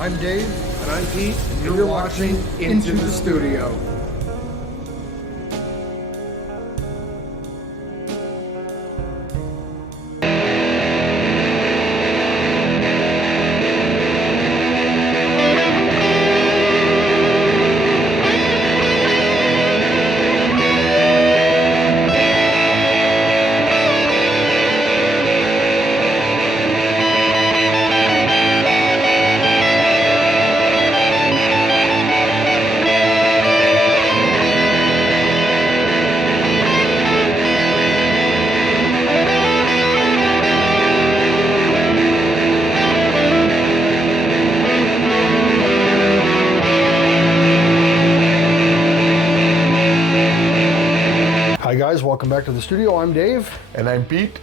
I'm Dave. And I'm Pete. You're watching Into the Studio. Hi guys, welcome back to the studio. I'm Dave. And I'm Pete.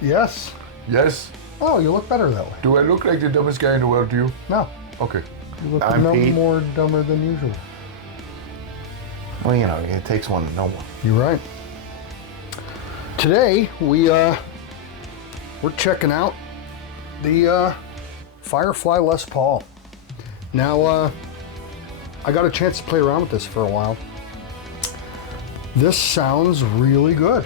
Yes. Yes. Oh, you look better that way. Do I look like the dumbest guy in the world to you? No, Okay. you look I'm no Pete. more dumber than usual. Well, you know, it takes one to know one. You're right. Today we're checking out the Firefly Les Paul. Now I got a chance to play around with this for a while. This sounds really good.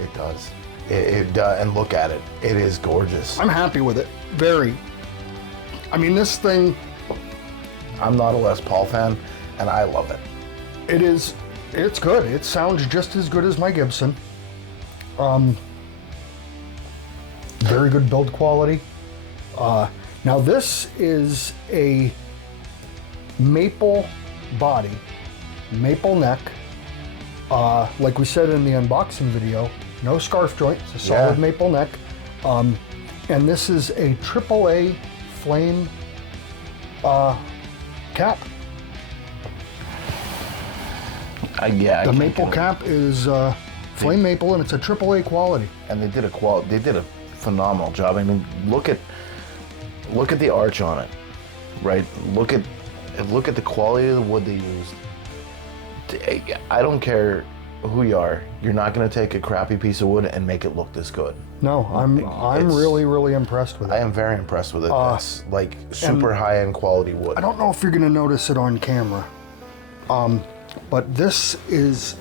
It does. It does. And look at it. It is gorgeous. I'm happy with it. Very. I mean, this thing, I'm not a Les Paul fan, and I love it. it's good. It sounds just as good as my Gibson. Very good build quality. Now this is a maple body, maple neck. Like we said in the unboxing video, no scarf joint, it's a solid maple neck. And this is a AAA flame cap. The maple cap is flame maple, and it's a AAA quality. And they did a phenomenal job. I mean, look at the arch on it, right? Look at the quality of the wood they used. I don't care who you are. You're not going to take a crappy piece of wood and make it look this good. No, I'm really impressed with it. I am very impressed with it. It's like super high-end quality wood. I don't know if you're going to notice it on camera, but this is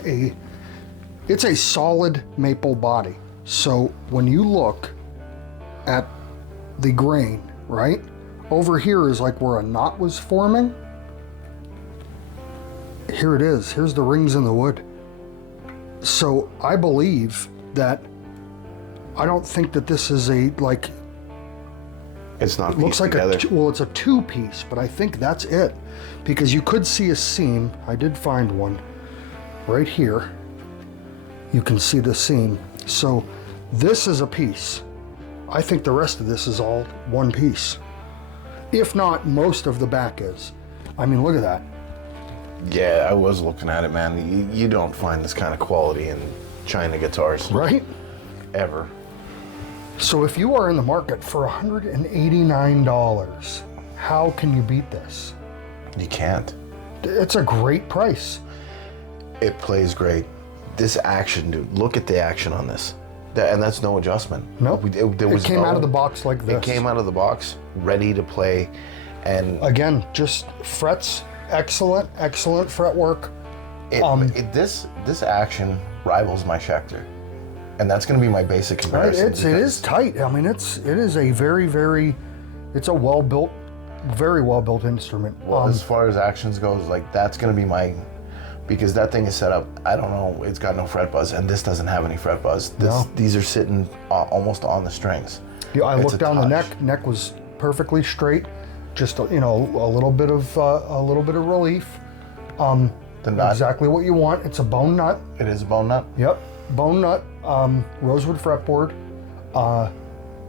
it's a solid maple body. So when you look at the grain, right, over here is like where a knot was forming. Here it is. Here's the rings in the wood. So I believe that, I don't think that this is It's not looks like together. it's a two-piece, but I think that's it, because you could see a seam. I did find one right here. You can see the seam. So this is a piece. I think the rest of this is all one piece. If not, most of the back is. I mean, look at that. Yeah, I was looking at it, man. You don't find this kind of quality in China guitars. Right? Ever. So if you are in the market for $189, how can you beat this? You can't. It's a great price. It plays great. This action, dude, look at the action on this. And that's no adjustment. Nope. It came out of the box like this. It came out of the box, ready to play. And again, just frets, excellent fretwork. This action rivals my Schecter. And that's going to be my basic comparison. Right, it is tight. I mean, it is a very, it's a well-built, very well-built instrument. Well, as far as actions goes, like that's going to be my, because that thing is set up, I don't know, it's got no fret buzz, and this doesn't have any fret buzz. These are sitting almost on the strings. Yeah, I looked down the neck was perfectly straight. Just a little bit of relief. The nut. Exactly what you want. It's a bone nut. It is a bone nut? Yep, bone nut, rosewood fretboard,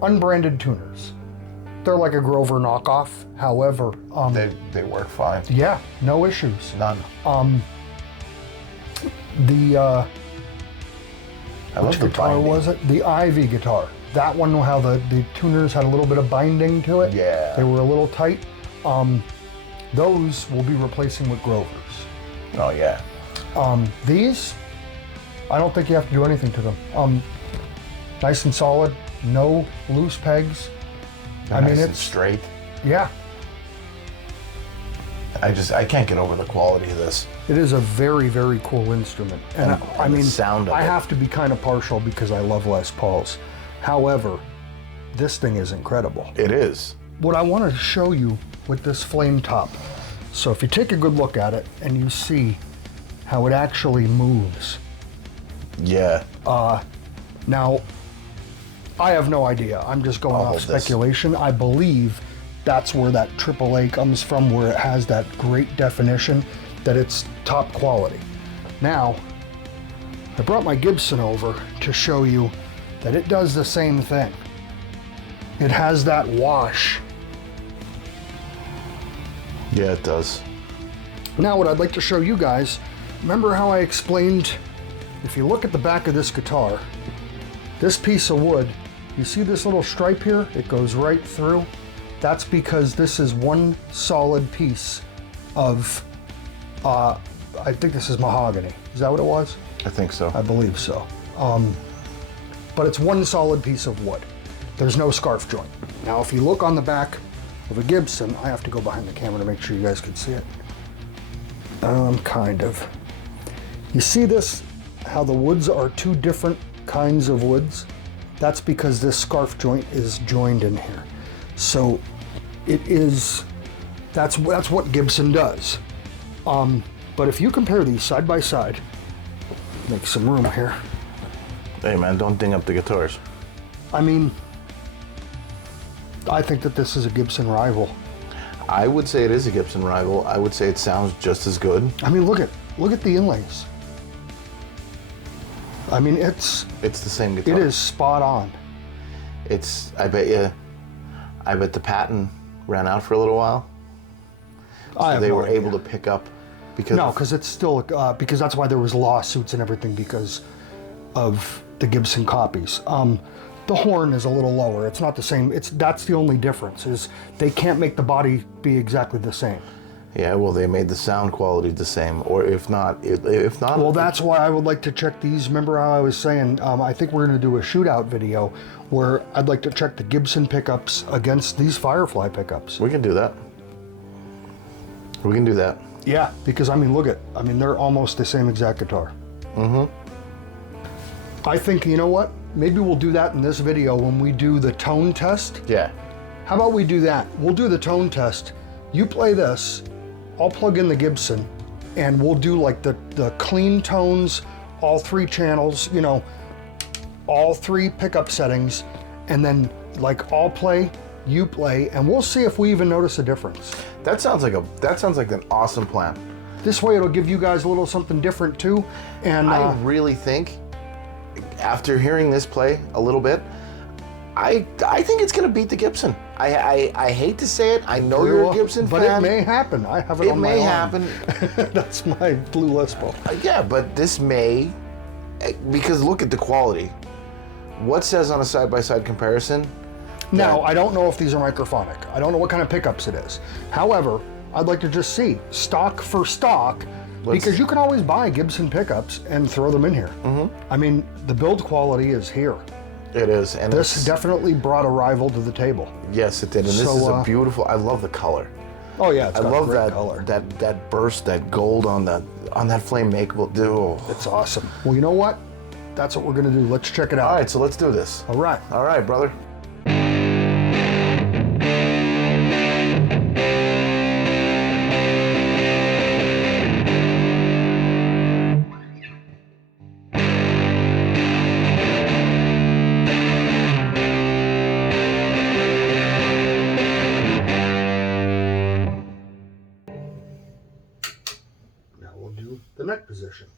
unbranded tuners. They're like a Grover knockoff. However, they work fine. Yeah, no issues. None. Which guitar was it? The Ivy guitar. That one, how the tuners had a little bit of binding to it. Yeah. They were a little tight. Those will be replacing with Grovers. Oh yeah. These, I don't think you have to do anything to them. Nice and solid, no loose pegs. Nice and straight. Yeah. I can't get over the quality of this. It is a very, very cool instrument. And I mean, the sound of I it. have to be kind of partial because I love Les Pauls. However, this thing is incredible. It is. What I want to show you with this flame top. So if you take a good look at it and you see how it actually moves. Yeah. Now, I have no idea. I'm just going I'll off hold this. speculation. I believe that's where that AAA comes from, where it has that great definition, that it's top quality. Now, I brought my Gibson over to show you that it does the same thing. It has that wash. Yeah, it does. Now what I'd like to show you guys, remember how I explained, if you look at the back of this guitar, this piece of wood, you see this little stripe here? It goes right through. That's because this is one solid piece of, I think this is mahogany. Is that what it was? I think so. I believe so. But it's one solid piece of wood. There's no scarf joint. Now if you look on the back of a Gibson, I have to go behind the camera to make sure you guys can see it. Kind of. You see this, how the woods are two different kinds of woods? That's because this scarf joint is joined in here. So it is, that's what Gibson does. But if you compare these side by side, make some room here. Hey man, don't ding up the guitars. I mean, I think that this is a Gibson rival. I would say it is a Gibson rival. I would say it sounds just as good. I mean, look at the inlays. I mean, it's the same guitar. it is spot on. I bet the patent ran out for a little while. I have They no were idea. able to pick up because No, because it's still because that's why there was lawsuits and everything because of the Gibson copies. The horn is a little lower. It's not the same. That's the only difference is they can't make the body be exactly the same. Yeah, well, they made the sound quality the same, or if not. Well, that's why I would like to check these. Remember how I was saying? I think we're going to do a shootout video where I'd like to check the Gibson pickups against these Firefly pickups. We can do that. We can do that. Yeah, because I mean, they're almost the same exact guitar. Mm-hmm. I think, you know what? Maybe we'll do that in this video when we do the tone test. Yeah. How about we do that? We'll do the tone test. You play this, I'll plug in the Gibson, and we'll do like the clean tones, all three channels, you know, all three pickup settings, and then like I'll play, you play, and we'll see if we even notice a difference. That sounds like an awesome plan. This way it'll give you guys a little something different too. And I really think, after hearing this play a little bit, I think it's going to beat the Gibson. I hate to say it. I know you're a Gibson but fan. it may happen. I have it, It on my may arm. happen. That's my blue Les Paul. Yeah, but this may, because look at the quality. What says on a side-by-side comparison? Now, I don't know if these are microphonic. I don't know what kind of pickups it is. However, I'd like to just see stock for stock, because you can always buy Gibson pickups and throw them in here. I mean, the build quality is here. It is, and This definitely brought a rival to the table. yes, it did, and this So, is a beautiful. I love the color. Oh yeah, it's I got love great that color. that burst, that gold on that flame makeable. Dude. It's awesome. Well, you know what? That's what we're gonna do. Let's check it out. All right, so let's do this. All right. All right, brother. Now we'll do the neck position.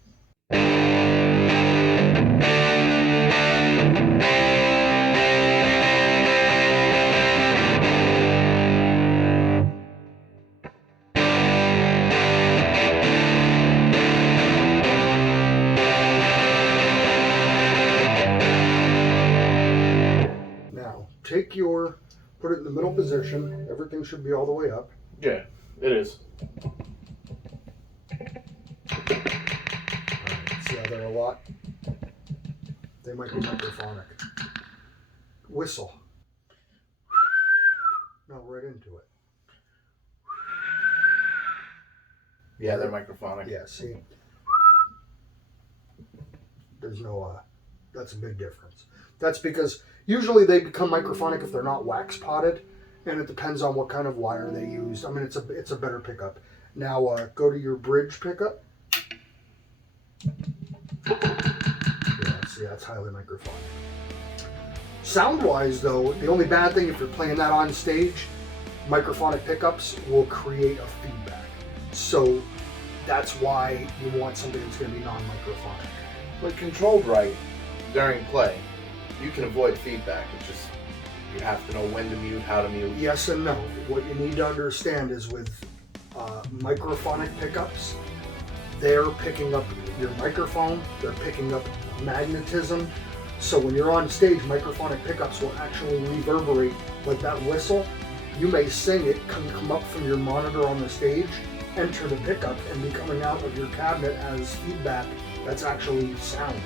Now, put it in the middle position. Everything should be all the way up. Yeah, it is. Alright, see how they're a lot? They might be microphonic. Whistle. No, right into it. Yeah, they're microphonic. Yeah, see? There's no, that's a big difference. That's because usually they become microphonic if they're not wax potted, and it depends on what kind of wire they used. I mean, it's a better pickup. Now, go to your bridge pickup. Yeah, see, that's highly microphonic. Sound-wise, though, the only bad thing if you're playing that on stage, microphonic pickups will create a feedback. So that's why you want something that's going to be non-microphonic. But controlled right during play, you can avoid feedback. It's just you have to know when to mute, how to mute. Yes and no. What you need to understand is with microphonic pickups, they're picking up your microphone, they're picking up magnetism. So when you're on stage, microphonic pickups will actually reverberate like that whistle. You may sing it, come up from your monitor on the stage, enter the pickup, and be coming out of your cabinet as feedback that's actually sound.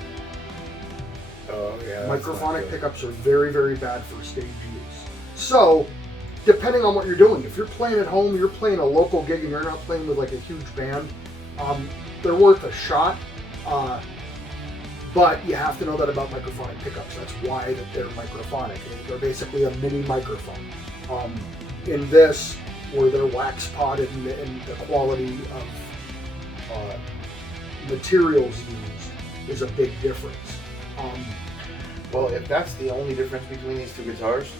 Oh, yeah. Microphonic pickups are very, very bad for stage use. So, depending on what you're doing, if you're playing at home, you're playing a local gig and you're not playing with like a huge band, they're worth a shot. But you have to know that about microphonic pickups. That's why that they're microphonic. They're basically a mini microphone. In this, where they're wax potted and the quality of materials used is a big difference. Well, if that's the only difference between these two guitars,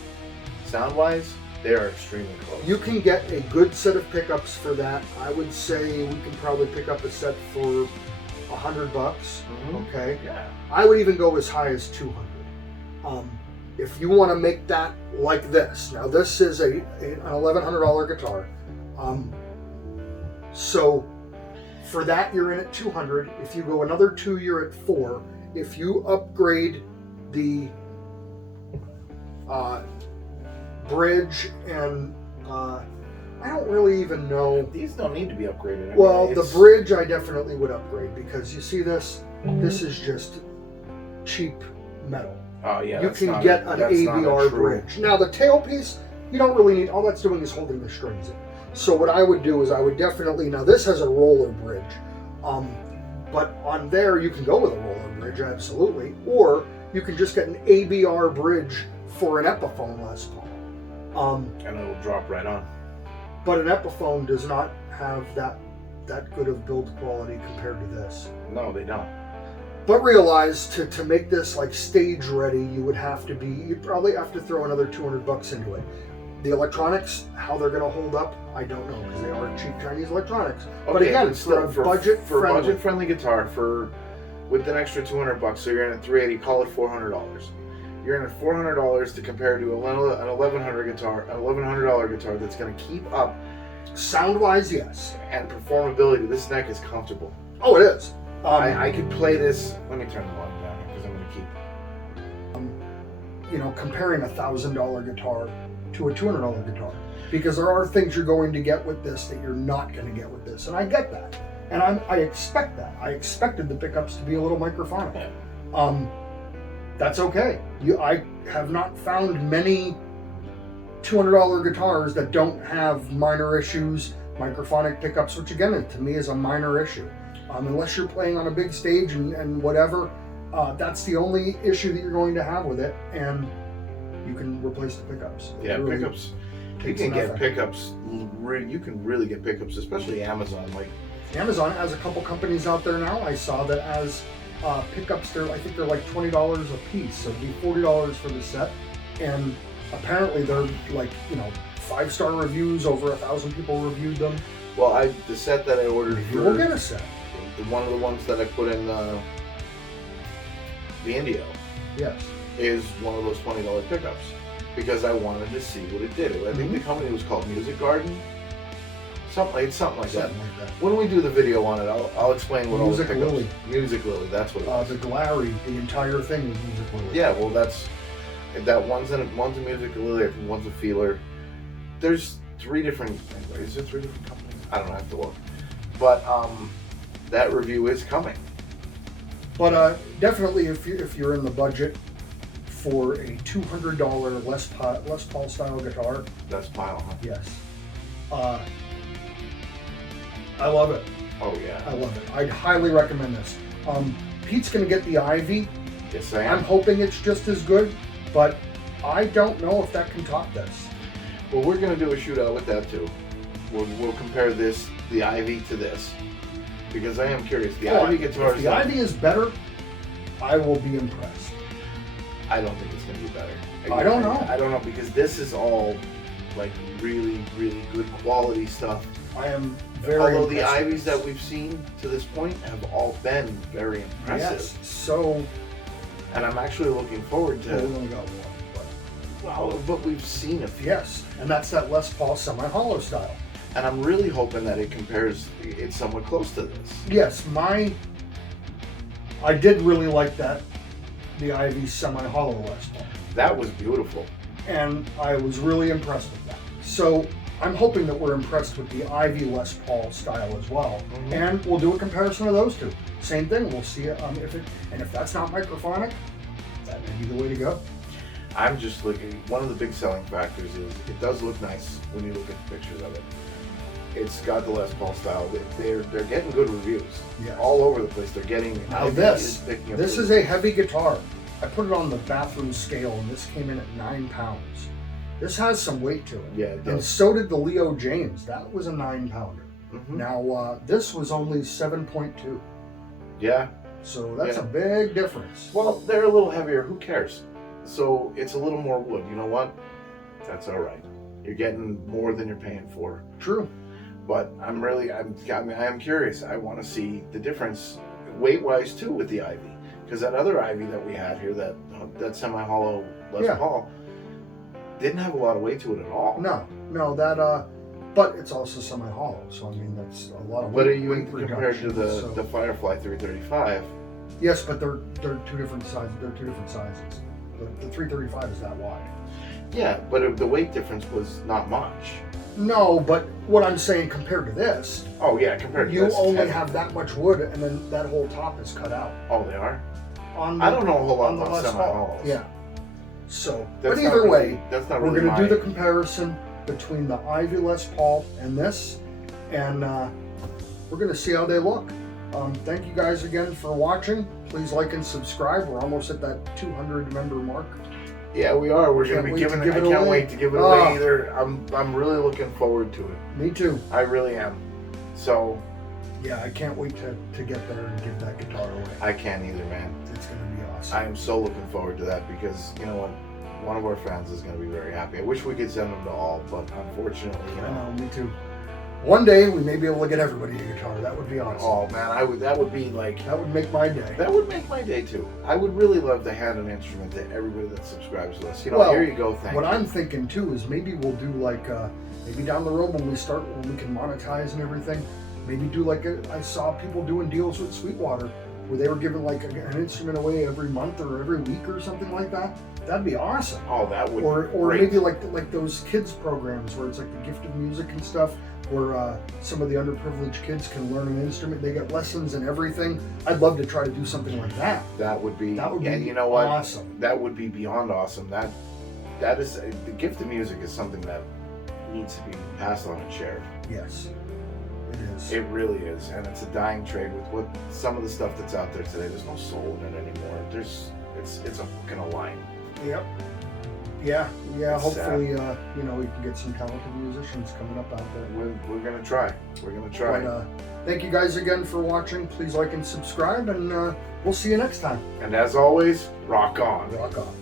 sound-wise, they are extremely close. You can get a good set of pickups for that. I would say we can probably pick up a set for $100. Okay. Yeah. I would even go as high as 200. If you want to make that like this. Now this is an $1,100 guitar. So for that you're in at 200. If you go another 2, you're at 4. If you upgrade the bridge and I don't really even know. These don't need to be upgraded. Well, the bridge I definitely would upgrade because you see this? This is just cheap metal. Oh yeah. You can get an ABR bridge. Now the tailpiece, you don't really need. All that's doing is holding the strings in. So what I would do is I would definitely. Now this has a roller bridge, but on there you can go with a roller bridge absolutely, or you can just get an ABR bridge for an Epiphone Les Paul. And it'll drop right on. But an Epiphone does not have that good of build quality compared to this. No, they don't. But realize to make this like stage ready, you'd probably have to throw another $200 into it. The electronics, how they're going to hold up, I don't know because they are cheap Chinese electronics. Okay, but again, it's still, for a budget-friendly guitar with an extra $200, so you're in at $380. Call it $400. You're in at $400 to compare to an $1,100 guitar that's going to keep up. Sound-wise, yes. And performability. This neck is comfortable. Oh, it is. I could play this. Let me turn the volume down because I'm going to keep. Comparing a $1,000 guitar to a $200 guitar, because there are things you're going to get with this that you're not going to get with this, and I get that, and I expect that. I expected the pickups to be a little microphonic. That's okay. I have not found many $200 guitars that don't have minor issues, microphonic pickups, which again, to me is a minor issue. Unless you're playing on a big stage and whatever, that's the only issue that you're going to have with it, and you can replace the pickups. Yeah, really pickups. You can get pickups. You can really get pickups, especially Amazon. Like Amazon has a couple companies out there now. I saw that as pickups. I think they're like $20 a piece, so it'd be $40 for the set. And apparently they're like 5-star reviews. Over 1,000 people reviewed them. Well, the set that I ordered. You will get a set. One of the ones that I put in the Indio. Yes. Is one of those $20 pickups because I wanted to see what it did. I think the company was called Music Garden. Something like that. When we do the video on it, I'll explain what all the pickups. Lily. Music Lily. That's what it was. The Glary, the entire thing was Music Lily. Yeah, well, one's a Music Lily. I think one's a Feeler. There's 3 different. Is there 3 different companies? I don't know. I have to look. But that review is coming. But definitely, if you're in the budget for a $200 Les Paul style guitar. Les Paul, huh? Yes. I love it. Oh yeah. I love it. I'd highly recommend this. Pete's going to get the Ivy. Yes, I I'm am. hoping it's just as good, but I don't know if that can top this. Well, we're gonna do a shootout with that too. We'll compare the Ivy to this, because I am curious. The Ivy guitar If the Ivy is better, I will be impressed. I don't think it's gonna be better. I don't know. I don't know, because this is all like really, really good quality stuff. I am very Although the impressed. Ivies that we've seen to this point have all been very impressive. Yes. So And I'm actually looking forward well, we to. only got one. But we've seen a few. Yes, and that's that Les Paul semi-hollow style. And I'm really hoping that it compares. It's somewhat close to this. Yes, I did really like that, the Ivy semi-hollow Les Paul, That was beautiful. and I was really impressed with that. So I'm hoping that we're impressed with the Ivy Les Paul style as well, Mhm. and we'll do a comparison of those two. Same thing. We'll see if that's not microphonic, that may be the way to go. I'm just looking. One of the big selling factors is it does look nice when you look at the pictures of it. It's got the Les Paul style. They're getting good reviews. Yes. All over the place. They're getting. Now Ivy this is picking up is good- a heavy guitar. I put it on the bathroom scale, and this came in at 9 pounds. This has some weight to it. Yeah, it And does. so did the Leo James. That was a 9-pounder. Mhm. Now this was only 7.2. Yeah. So that's Yeah. a big difference. Well, they're a little heavier. Who cares? So it's a little more wood. You know what? That's all right. You're getting more than you're paying for. True. But I am curious. I want to see the difference weight-wise too with the Ivy, because that other Ivy that we had here, that semi-hollow Les Yeah. Paul, didn't have a lot of weight to it at all. No, that but it's also semi-hollow, so I mean that's a lot of But weight. even weight compared to reduction, so- the Firefly 335, yes, but they're two different sizes. They're two different sizes. The 335 is that wide. yeah, but the weight difference was not much. No, but what I'm saying compared to this, Oh yeah, compared to you this, it's only heavy. have that much wood, and then that whole top is cut out. Oh, they are. On the, I don't know a whole lot on the about Les Paul. semi-hollows. Yeah. So, That's but not either really- way, that's not we're really going to do my- the comparison between the Ivy Les Paul and this, and we're going to see how they look. Thank you guys again for watching. Please like and subscribe. We're almost at that 200 member mark. Yeah, we are. We're Can't going to be wait to giving give it. it I can't away. wait to give it Ah. away either. I'm really looking forward to it. Me too. I really am. So Yeah, I can't wait to get there and give that guitar away. I can't either, man. It's going to be awesome. I am so looking forward to that, because you know what? One of our fans is going to be very happy. I wish we could send them to all, but unfortunately, you I know. know, me too. One day we may be able to get everybody a guitar. That would be awesome. Oh man, that would be like That would make my day. that would make my day too. I would really love to hand an instrument to everybody that subscribes to us. You know, Well, here you go. Thank What you. I'm thinking too is maybe we'll do like maybe down the road when we can monetize and everything. Maybe do like I saw people doing deals with Sweetwater where they were giving like an instrument away every month or every week or something like that. That'd be awesome. Oh, that would. Or be great. maybe like those kids programs where it's like the gift of music and stuff, where some of the underprivileged kids can learn an instrument. They get lessons and everything. I'd love to try to do something like that. That would be. That would yeah, be you know what? awesome. That would be beyond awesome. That is the gift of music is something that needs to be passed on and shared. Yes, it is. It really is, and it's a dying trade with what some of the stuff that's out there today. There's no soul in it anymore. It's a hook and a line. Yep. Yeah. It's Hopefully, we can get some talented musicians coming up out there. We're gonna try. We're gonna try. But, thank you guys again for watching. Please like and subscribe, and we'll see you next time. And as always, rock on. Rock on.